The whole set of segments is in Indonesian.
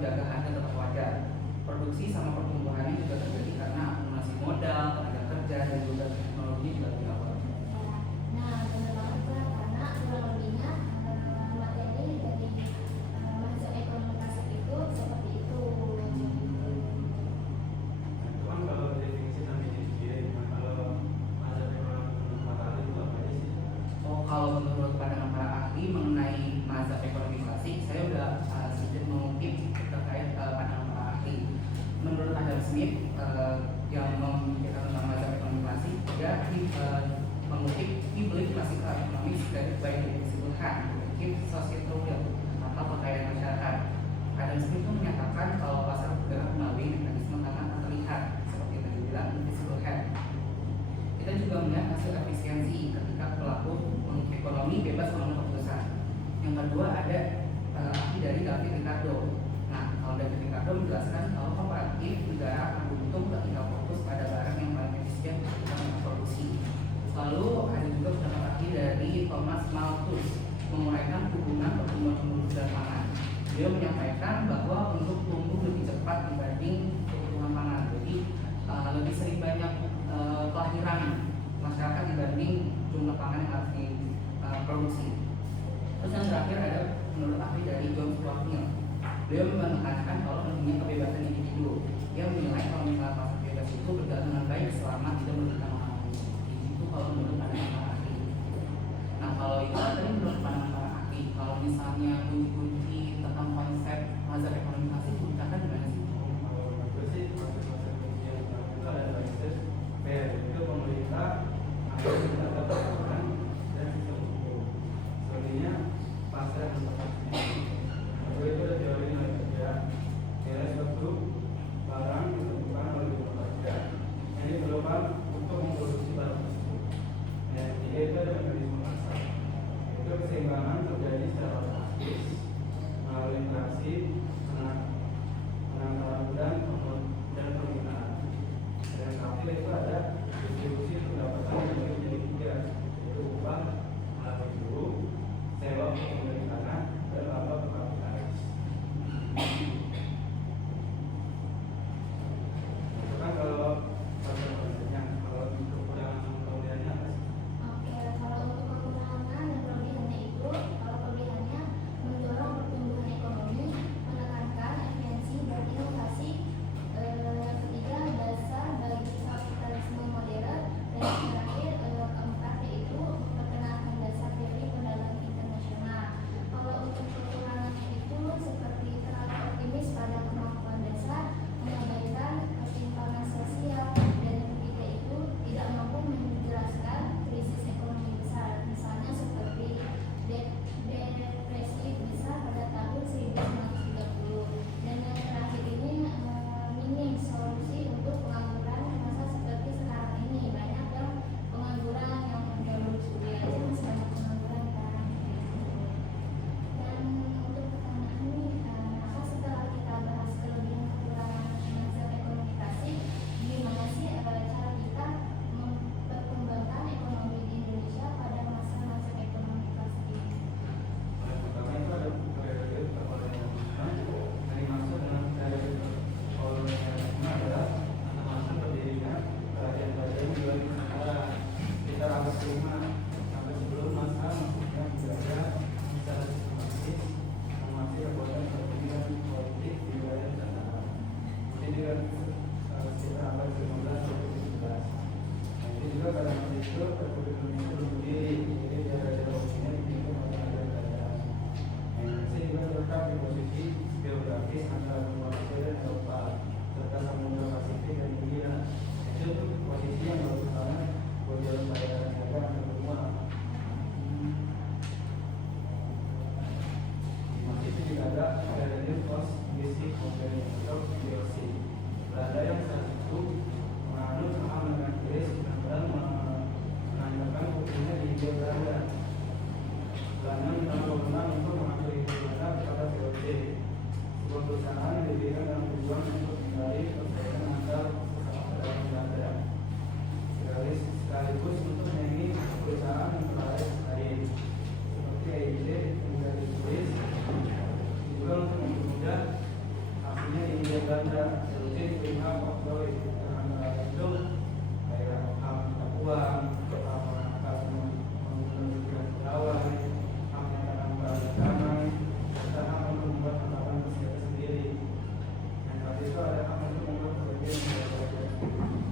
penjagaan dan tetap wajar. Produksi sama pertumbuhannya juga terjadi karena akumulasi modal, tenaga kerja, dan juga teknologi juga lebih awal. Nah, benar banget Pak, karena kurang lebihnya materi dari masuk ekonomi klasik itu seperti itu. Itu kan kalau definisi dan definisi, kalau mazhab ekonomi matahari itu apa aja sih? Oh, kalau menurut pandangan para ahli mengenai mazhab ekonomi klasik, saya udah sedikit mengutip terkait pandangan para ahli. Menurut Adam Smith yang memikirkan tentang mazhab ekonomi klasik, dia mengutip he believed classical economics guided by the invisible hand to keep societal health atau kekayaan masyarakat. Adam Smith itu menyatakan kalau pasar bergerak melalui mekanisme tangan tak terlihat, seperti yang tadi bilang invisible hand. Kita juga melihat hasil efisiensi ketika pelaku ekonomi bebas mengambil keputusan. Yang kedua ada ahli dari David Ricardo. Nah, kalau David Ricardo menjelaskan kalau kooperatif negara akan beruntung ketika fokus pada barang yang paling efisien ketika memproduksi. Lalu ada juga pendapat ahli dari Thomas Malthus menguraikan hubungan pertumbuhan penduduk dan pangan. Dia menyampaikan bahwa untuk tumbuh lebih cepat dibanding kebutuhan pangan, jadi lebih sering banyak kelahiran masyarakat dibanding jumlah pangan yang harus diproduksi. Terus yang terakhir ada menurut ahli dari John Stuart Mill. Beliau menekankan kalau pentingnya kebebasan individu. Dia menilai kalau misalnya pasar bebas itu berjalan dengan baik selama tidak merugikan orang lain. Itu kalau menurut pandangan para ahli. Nah, kalau itu tadi menurut pandangan para ahli, kalau misalnya kunci-kunci tentang konsep mazhab ekonomi klasik digunakan gimana sih? Kalau menurut sih konsep-konsep yang itu ada basis fair, itu pemerintah akhirnya mendapat peraturan dan sistem hukum. Sebenarnya pasar yang tepat itu ada teori nilai kerja, nilai suatu barang ditentukan oleh beberapa kerja yang diperlukan untuk memproduksi barang tersebut. Nah, jadi itu ada mekanisme pasar. Itu keseimbangan terjadi secara otomatis melalui interaksi antara dan permintaan. Dan terakhir itu ada distribusi pendapatan yang dibagi menjadi tiga, yaitu upah, alat buruh, sewa pemilik tanah, dan laba kapitalis. Itu kan kalau konsepnya, kalau kekurangan kelebihannya apa sih? Oke, kalau untuk kekurangan dan kelebihannya itu, kalau kelebihannya mendorong pertumbuhan ekonomi, menekankan efisiensi dan inovasi. Ketiga, dasar bagi kapitalisme modern, dan yang terakhir keempat yaitu memperkenalkan dasar teori perdagangan internasional. Kalau untuk kekurangannya itu seperti terlalu optimis pada kemampuan dasar, mengabaikan ketimpangan sosial, dan yang ketiga itu tidak mampu menjelaskan krisis ekonomi besar, misalnya seperti depresi besar pada tahun 1930. Dan yang terakhir ini minim solusi untuk pengangguran masa seperti sekarang ini. Banyak yang pengangguran yang menjauh kuliah aja masih banyak pengangguran kan. Dan untuk pertanyaan ini, maka setelah kita bahas kelebihan kekurangan mazhab ekonomi klasik, gimana sih cara kita memperkembangkan ekonomi di Indonesia pada masa mazhab ekonomi klasik ini? Pertama itu ada periode kolonialisme. Yang dimaksud dengan periode kolonialisme adalah masa berdirinya kerajaan-kerajaan di luar Nusantara sekitar abad ke-5 sampai sebelum masa masuknya budaya secara sistematis menguasai kekuatan kepentingan politik di wilayah Nusantara. Kemudian juga sekitar abad ke-15 sampai ke-17. Jadi juga pada masa itu Republik Indonesia belum berdiri, jadi daerah-daerah dipimpin oleh kerajaan. Indonesia juga terletak di posisi geografis antara benua Asia dan Eropa serta Samudra Pasifik dan India. Itu posisi yang bagus banget buat jalan perdagangan dagang antar benua. Di masa itu juga ada periode post basic modern atau BOC. Belanda yang saat itu menganut saham dengan Inggris dan menanyakan hukumnya di Hindia Belanda. Belanda menolak wewenang untuk mengatur ibu Belanda kepada VOC, sebuah perusahaan yang didirikan dengan tujuan untuk menghindari perbedaan antar sesama uang, menunjukkan pegawai, menyatakan balik damai, dan hak untuk membuat penetapan peserta sendiri. Yang tadi itu ada hak untuk membuat perjanjian.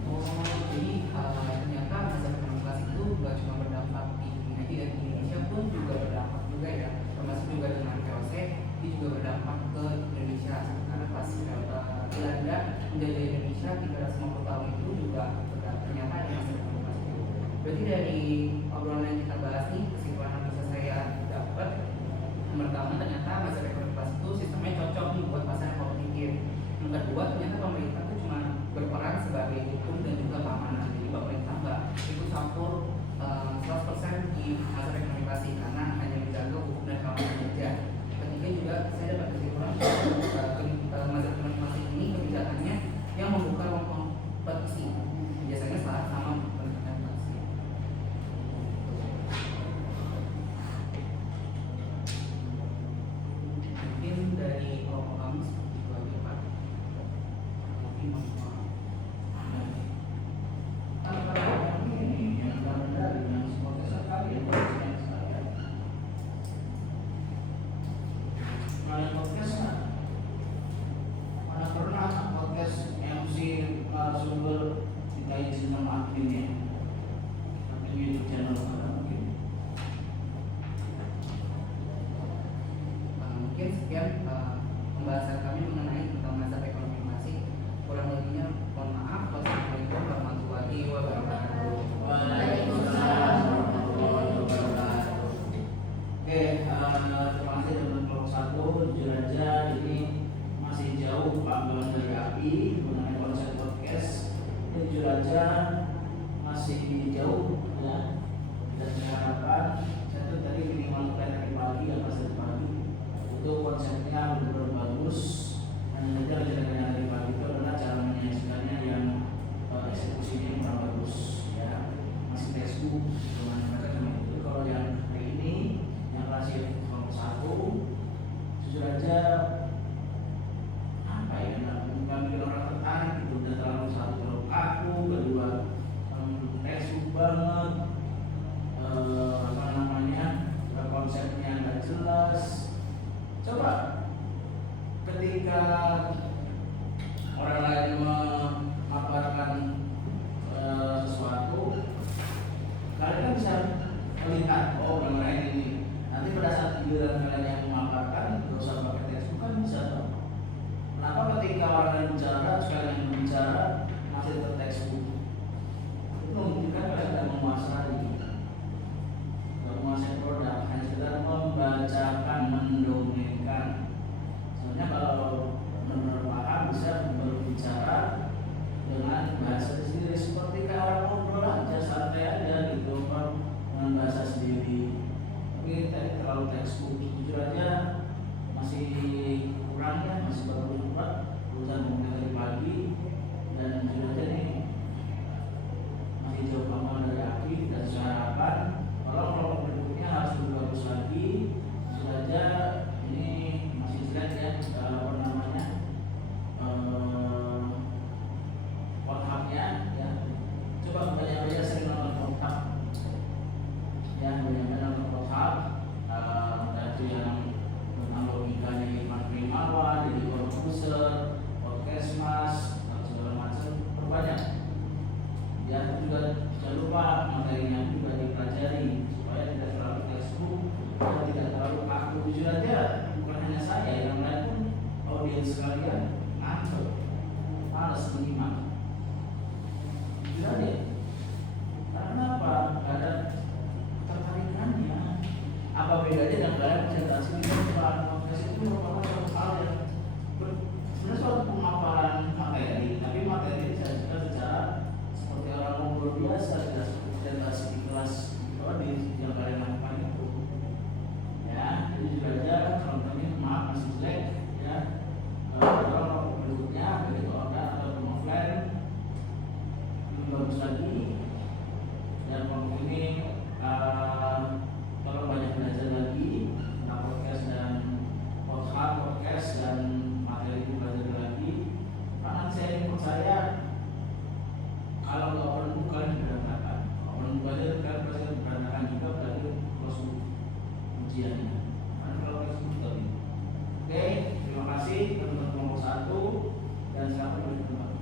Oh, jadi ternyata masa kelas itu nggak cuma berdampak di dunia aja, dan di Indonesia pun juga berdampak juga ya, termasuk juga dengan VOC, itu juga berdampak ke Indonesia karena pas Belanda menjajah Indonesia 350 tahun itu juga ternyata ada masa kelas itu. Berarti dari obrolan yang kita bahas nih, kesimpulan yang bisa saya dapat, yang pertama ternyata masa kelas itu sistemnya cocok nih buat pasar yang kompetitif. Yang kedua ternyata pemerintah itu cuma berperan sebagai hukum dan juga keamanan. Jadi pemerintah nggak ikut campur 100% di masa rekonomisasi karena hanya menjaga hukum dan keamanan saja. Ketiga juga saya dapat kesimpulan masa rekonomisasi ini kebijakannya yang membuka ruang kompetisi. Biasanya salah sama pendekatan taksi. Mungkin dari kelompok kami seperti itu aja Pak. Mungkin mungkin sekian pembahasan kami mengenai tentang masa ekonomi masih. Kurang lebihnya mohon maaf. Wassalamualaikum warahmatullahi wabarakatuh. Waalaikumsalam warahmatullahi wabarakatuh. Oke, terima kasih teman kelompok 1. Jujur aja ini masih jauh panggilan dari API mengenai konsep podcast. Ini jujur aja masih jauh ya. Dan saya harapkan saya tuh tadi minimal tadi pagi atau tadi pagi itu konsepnya benar-benar bagus. Hanya saja rencana dari pagi itu adalah cara menyajikannya yang eksekusinya kurang bagus ya, masih textbook dengan macam itu. Kalau yang hari ini yang klasik kelompok 1 jujur aja apa ya, nggak bikin orang tertarik gitu, udah terlalu satu terlalu kaku, kedua textbook banget, apa namanya, konsepnya nggak jelas. Coba ketika orang lain memaparkan sesuatu, kalian kan bisa melihat, oh mengenai ini. Nanti pada saat giliran kalian yang memaparkan, nggak usah pakai textbook kan bisa dong. Kenapa ketika orang lain bicara, sekalian yang berbicara masih tetap textbook? Itu menunjukkan kalian tidak menguasai, produk, hanya sekedar membacakan, mendongengkan. Sebenarnya kalau menurut paham bisa berbicara dengan bahasa sendiri, seperti kayak orang ngobrol aja, santai aja gitu, dengan bahasa sendiri. Tapi tadi terlalu textbook, jujur aja masih kurang ya, masih baru buat urusan ngomongnya dari pagi. Dan jujur aja nih masih jauh banget dari api, dan saya harapkan kalau kelompok berikutnya harus lebih bagus lagi. Jujur aja ini masih jelek ya, apa namanya, WhatsApp-nya ya. Coba banyak-banyak sering nonton WhatsApp ya, banyak-banyak nonton WhatsApp. Itu yang tentang logikanya Iman Primawan, jadi Corbuzier, podcast Mas, dan segala macam perbanyak. Ya juga jangan lupa materinya juga dipelajari supaya tidak terlalu textbook dan tidak terlalu kaku. Jujur aja bukan hanya saya, yang lain pun audiens sekalian ngantuk, malas menyimak. Jujur aja, karena apa? Gak ada ketertarikannya. Apa bedanya dengan kalian presentasi di depan? Podcast itu merupakan satu hal yang sebenarnya suatu pemaparan materi, tapi materi disajikan secara seperti orang ngobrol biasa, tidak seperti presentasi di kelas di yang kalian lakukan itu. Ya, jadi juga aja kalau kami maaf masih jelek ya. Kalau berikutnya begitu ada atau offline kasih teman-teman kelompok 1 dan silakan menuju ke tempat.